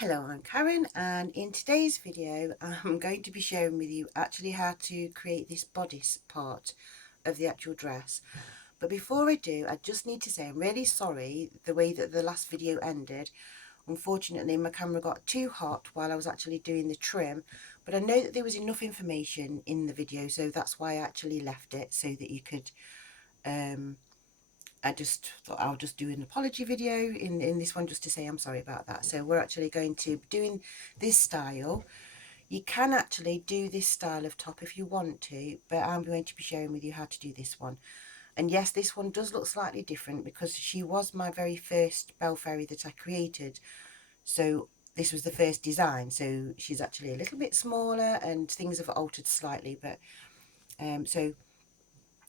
Hello, I'm Karen, and in today's video I'm going to be sharing with you actually how to create this bodice part of the actual dress. But before I do, I just need to say I'm really sorry the way that the last video ended. Unfortunately, my camera got too hot while I was actually doing the trim, but I know that there was enough information in the video, so that's why I actually left it, so that you could I just thought I'll just do an apology video in this one just to say I'm sorry about that. So we're actually going to be doing this style. You can actually do this style of top if you want to, but I'm going to be sharing with you how to do this one. And yes, this one does look slightly different because she was my very first Bell Fairy that I created. So this was the first design. So she's actually a little bit smaller and things have altered slightly. But so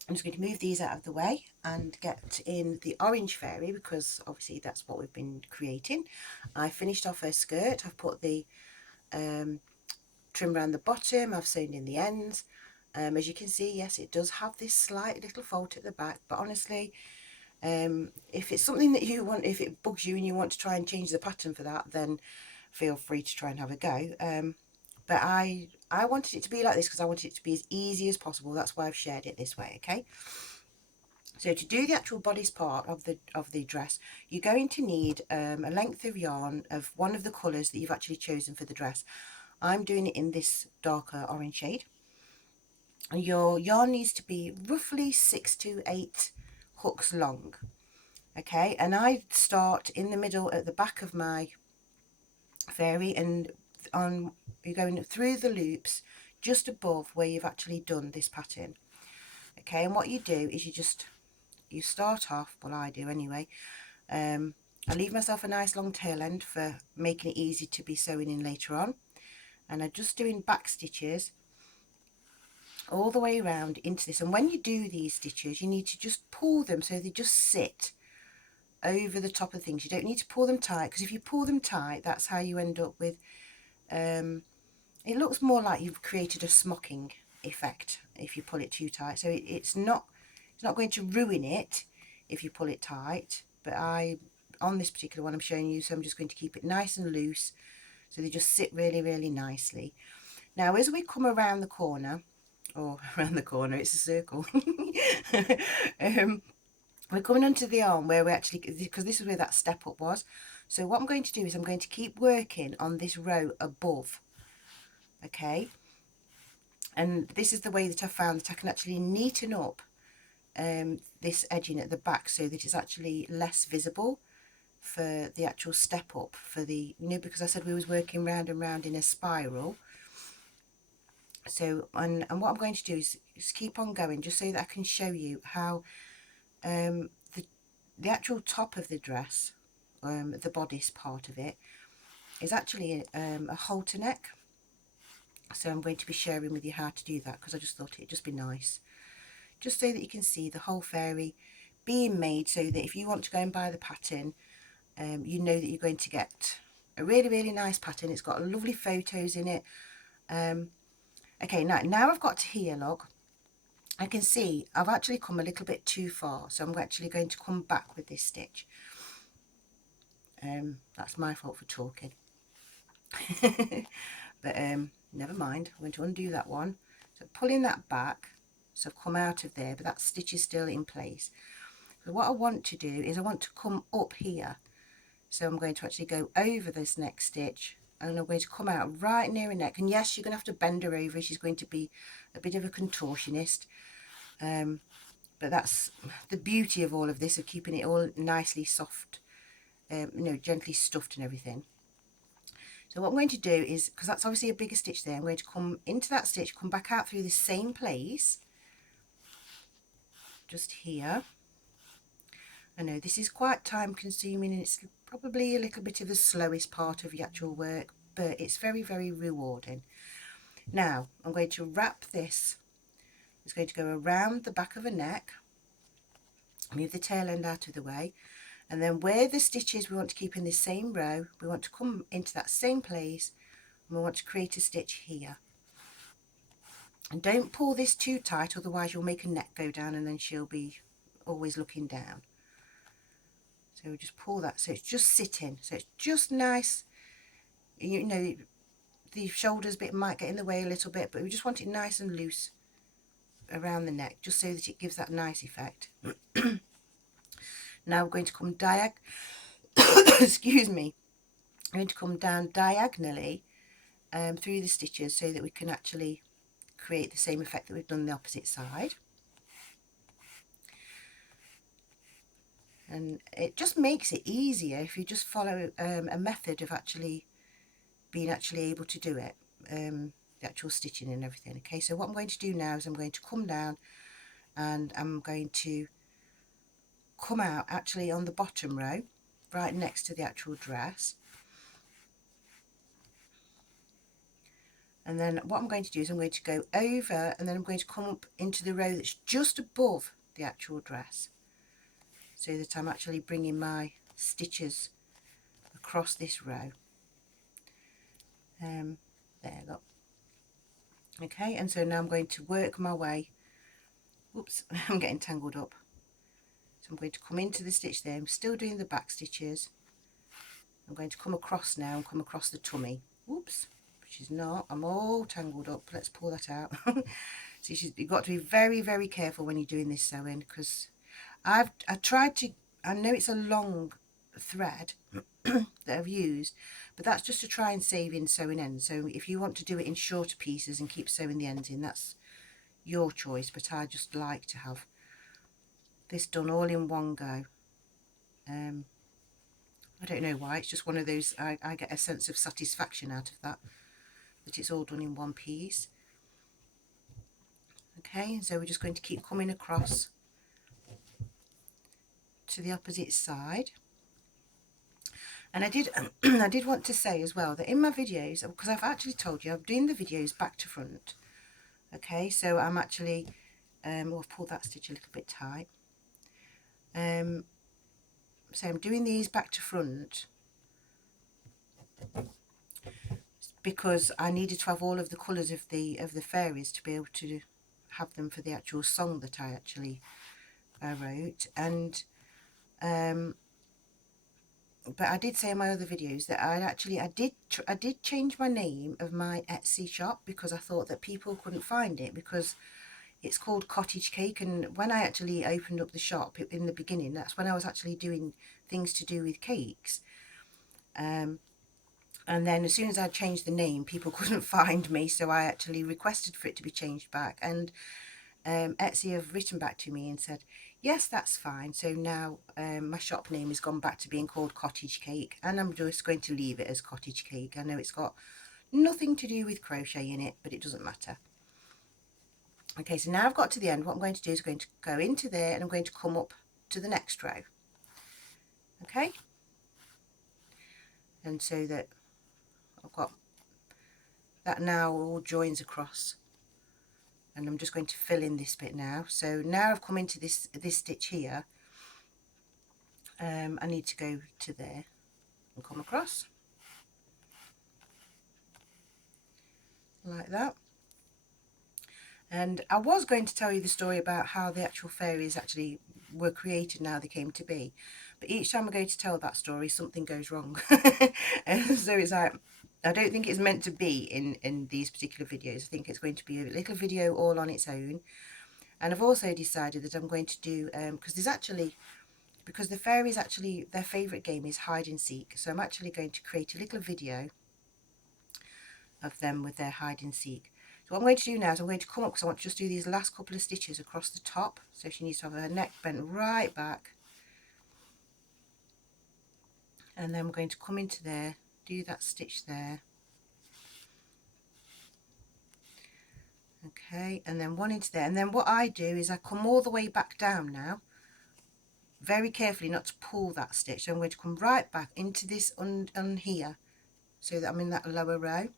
I'm just going to move these out of the way and get in the orange fairy because obviously that's what we've been creating. I finished off her skirt. I've put the trim around the bottom. I've sewn in the ends. As you can see, yes, it does have this slight little fold at the back, but honestly, if it's something that you want, if it bugs you and you want to try and change the pattern for that, then feel free to try and have a go. But I wanted it to be like this because I wanted it to be as easy as possible. That's why I've shared it this way. Okay. So to do the actual bodice part of the dress, you're going to need a length of yarn of one of the colours that you've actually chosen for the dress. I'm doing it in this darker orange shade. Your yarn needs to be roughly 6 to 8 hooks long. Okay, and I start in the middle at the back of my fairy, and you're going through the loops just above where you've actually done this pattern. Okay, and what you do is you start off, well I do anyway, I leave myself a nice long tail end for making it easy to be sewing in later on, and I'm just doing back stitches all the way around into this. And when you do these stitches, you need to just pull them so they just sit over the top of things. You don't need to pull them tight, because if you pull them tight, that's how you end up with it looks more like you've created a smocking effect if you pull it too tight. So it's not going to ruin it if you pull it tight, but on this particular one I'm showing you, so I'm just going to keep it nice and loose so they just sit really nicely. Now as we come around the corner, or around the corner, it's a circle, we're coming onto the arm where we actually, because this is where that step up was. So what I'm going to do is I'm going to keep working on this row above. Okay, and this is the way that I found that I can actually neaten up this edging at the back so that it's actually less visible for the actual step up for the, because I said we was working round and round in a spiral. So and what I'm going to do is keep on going just so that I can show you how the actual top of the dress, the bodice part of it, is actually a halter neck. So I'm going to be sharing with you how to do that because I just thought it'd just be nice, just so that you can see the whole fairy being made, so that if you want to go and buy the pattern, you know that you're going to get a really nice pattern. It's got lovely photos in it. Okay, now I've got to here, look, I can see I've actually come a little bit too far, so I'm actually going to come back with this stitch. That's my fault for talking. But never mind, I'm going to undo that one. So pulling that back, so I've come out of there, but that stitch is still in place. So what I want to do is I want to come up here. So I'm going to actually go over this next stitch, and I'm going to come out right near her neck. And yes, you're going to have to bend her over. She's going to be a bit of a contortionist. But that's the beauty of all of this, of keeping it all nicely soft, gently stuffed and everything. So what I'm going to do is, because that's obviously a bigger stitch there, I'm going to come into that stitch, come back out through the same place, just here. I know this is quite time consuming and it's probably a little bit of the slowest part of the actual work, but it's very rewarding. Now I'm going to wrap this. It's going to go around the back of her neck, move the tail end out of the way, and then where the stitches we want to keep in the same row, we want to come into that same place and we want to create a stitch here. And don't pull this too tight, otherwise you'll make a neck go down and then she'll be always looking down. So we just pull that so it's just sitting, so it's just nice you know, the shoulders bit might get in the way a little bit, but we just want it nice and loose around the neck, just so that it gives that nice effect. Now we're going to come excuse me, I'm going to come down diagonally through the stitches so that we can actually create the same effect that we've done on the opposite side. And it just makes it easier if you just follow a method of being able to do it, the actual stitching and everything. Okay, so what I'm going to do now is I'm going to come down and I'm going to come out actually on the bottom row right next to the actual dress. And then what I'm going to do is I'm going to go over and then I'm going to come up into the row that's just above the actual dress, so that I'm actually bringing my stitches across this row. There, look. Okay, and so now I'm going to work my way. Oops, I'm getting tangled up. So I'm going to come into the stitch there. I'm still doing the back stitches. I'm going to come across now and come across the tummy. Oops, which is not. I'm all tangled up. Let's pull that out. So you've got to be very, very careful when you're doing this sewing, because I tried to. I know it's a long thread that I've used, but that's just to try and save in sewing ends. So if you want to do it in shorter pieces and keep sewing the ends in, that's your choice, but I just like to have this done all in one go. I don't know why, it's just one of those, I get a sense of satisfaction out of that it's all done in one piece. Okay, so we're just going to keep coming across to the opposite side. And I did I did want to say as well that in my videos, because I've actually told you I'm doing the videos back to front. Okay, so I'm actually I've pulled that stitch a little bit tight. So I'm doing these back to front because I needed to have all of the colours of the fairies to be able to have them for the actual song that I actually wrote. And but I did say in my other videos that I did change my name of my Etsy shop, because I thought that people couldn't find it, because it's called Cottagecake. And when I actually opened up the shop in the beginning, that's when I was actually doing things to do with cakes. And then as soon as I changed the name, people couldn't find me, so I actually requested for it to be changed back. And Etsy have written back to me and said, yes, that's fine. So now my shop name has gone back to being called Cottagecake, and I'm just going to leave it as Cottagecake. I know it's got nothing to do with crochet in it, but it doesn't matter. Okay, so now I've got to the end. What I'm going to do is I'm going to go into there and I'm going to come up to the next row. Okay, and so that I've got that now all joins across, and I'm just going to fill in this bit now. So now I've come into this stitch here. I need to go to there and come across like that. And I was going to tell you the story about how the actual fairies actually were created, now they came to be, but each time I go to tell that story, something goes wrong. And so it's like, I don't think it's meant to be in these particular videos. I think it's going to be a little video all on its own. And I've also decided that I'm going to do, because the fairies actually, their favourite game is hide and seek, so I'm actually going to create a little video of them with their hide and seek. So what I'm going to do now is I'm going to come up, because I want to just do these last couple of stitches across the top. So she needs to have her neck bent right back, and then we're going to come into there, do that stitch there. Okay, and then one into there, and then what I do is I come all the way back down now, very carefully not to pull that stitch. So I'm going to come right back into this on here, so that I'm in that lower row,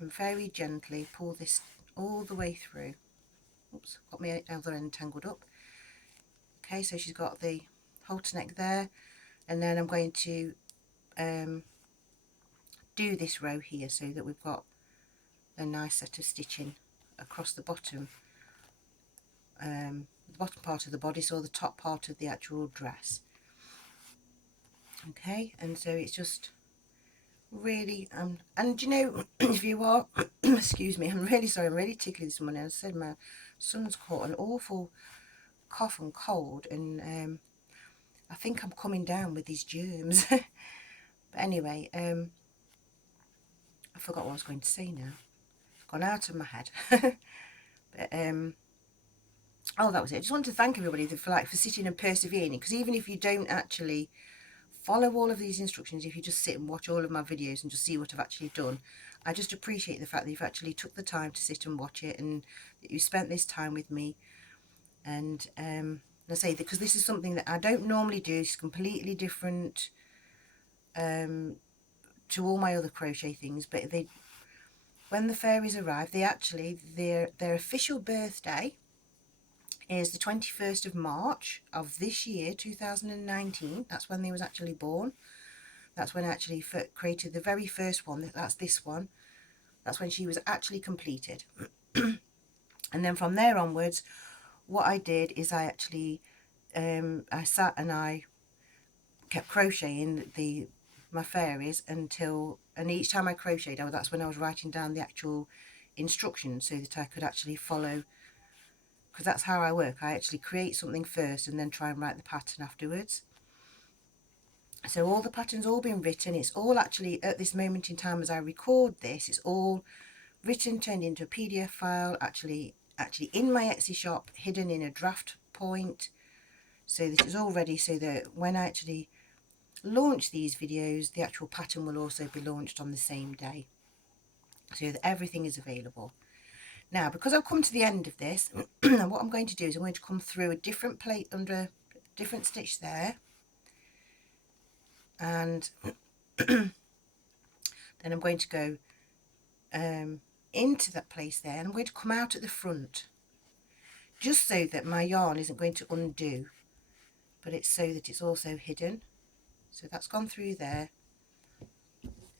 and very gently pull this all the way through. Oops, got my other end tangled up. Okay, so she's got the halter neck there, and then I'm going to do this row here, so that we've got a nice set of stitching across the bottom part of the bodice, or the top part of the actual dress. Okay, and so it's just really, and you know, if you are, excuse me, I'm really sorry, I'm really tickly this morning. As I said, my son's caught an awful cough and cold, and I think I'm coming down with these germs. But anyway, I forgot what I was going to say now. It's gone out of my head. But oh, that was it. I just wanted to thank everybody for sitting and persevering, because even if you don't actually follow all of these instructions, if you just sit and watch all of my videos and just see what I've actually done, I just appreciate the fact that you've actually took the time to sit and watch it, and that you spent this time with me. And I say that because this is something that I don't normally do. It's completely different to all my other crochet things, but when the fairies arrive, their official birthday is the 21st of March of this year, 2019. That's when they was actually born. That's when I actually created the very first one. That's this one. That's when she was actually completed. And then from there onwards, what I did is I actually I sat and I kept crocheting my fairies and each time I crocheted, that's when I was writing down the actual instructions so that I could actually follow, because that's how I work. I actually create something first and then try and write the pattern afterwards. So all the pattern's all been written. It's all actually, at this moment in time as I record this, it's all written, turned into a PDF file, actually in my Etsy shop, hidden in a draft point, so that it's all ready, so that when I actually launch these videos, the actual pattern will also be launched on the same day, so that everything is available. Now, because I've come to the end of this, what I'm going to do is I'm going to come through a different plate under a different stitch there, and then I'm going to go into that place there, and I'm going to come out at the front, just so that my yarn isn't going to undo, but it's so that it's also hidden. So that's gone through there,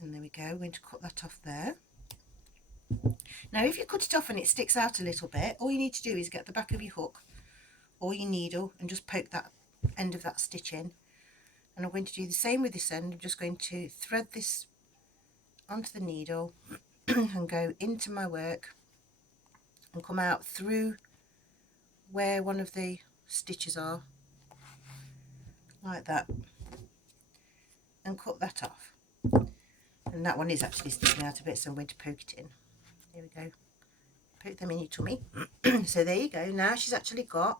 and there we go. We're going to cut that off there. Now if you cut it off and it sticks out a little bit, all you need to do is get the back of your hook or your needle and just poke that end of that stitch in. And I'm going to do the same with this end. I'm just going to thread this onto the needle and go into my work and come out through where one of the stitches are, like that, and cut that off. And that one is actually sticking out a bit, so I'm going to poke it in. There we go. Poke them in your tummy. So there you go. Now she's actually got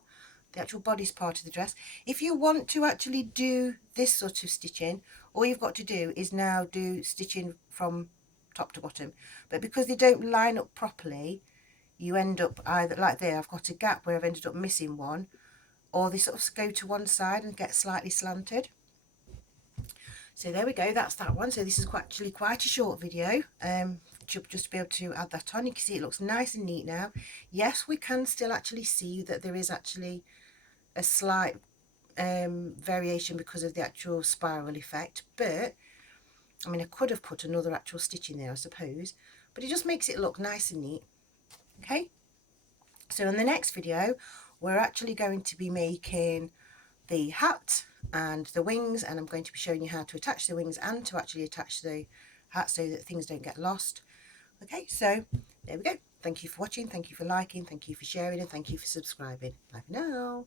the actual bodice part of the dress. If you want to actually do this sort of stitching, all you've got to do is now do stitching from top to bottom. But because they don't line up properly, you end up either like there, I've got a gap where I've ended up missing one, or they sort of go to one side and get slightly slanted. So there we go, that's that one. So this is actually quite a short video, just to be able to add that on. You can see it looks nice and neat now. Yes, we can still actually see that there is actually a slight variation because of the actual spiral effect, but I mean I could have put another actual stitch in there, I suppose, but it just makes it look nice and neat. Okay, so in the next video we're actually going to be making the hat and the wings, and I'm going to be showing you how to attach the wings and to actually attach the hat so that things don't get lost. Okay, so there we go. Thank you for watching, thank you for liking, thank you for sharing, and thank you for subscribing. Bye for now.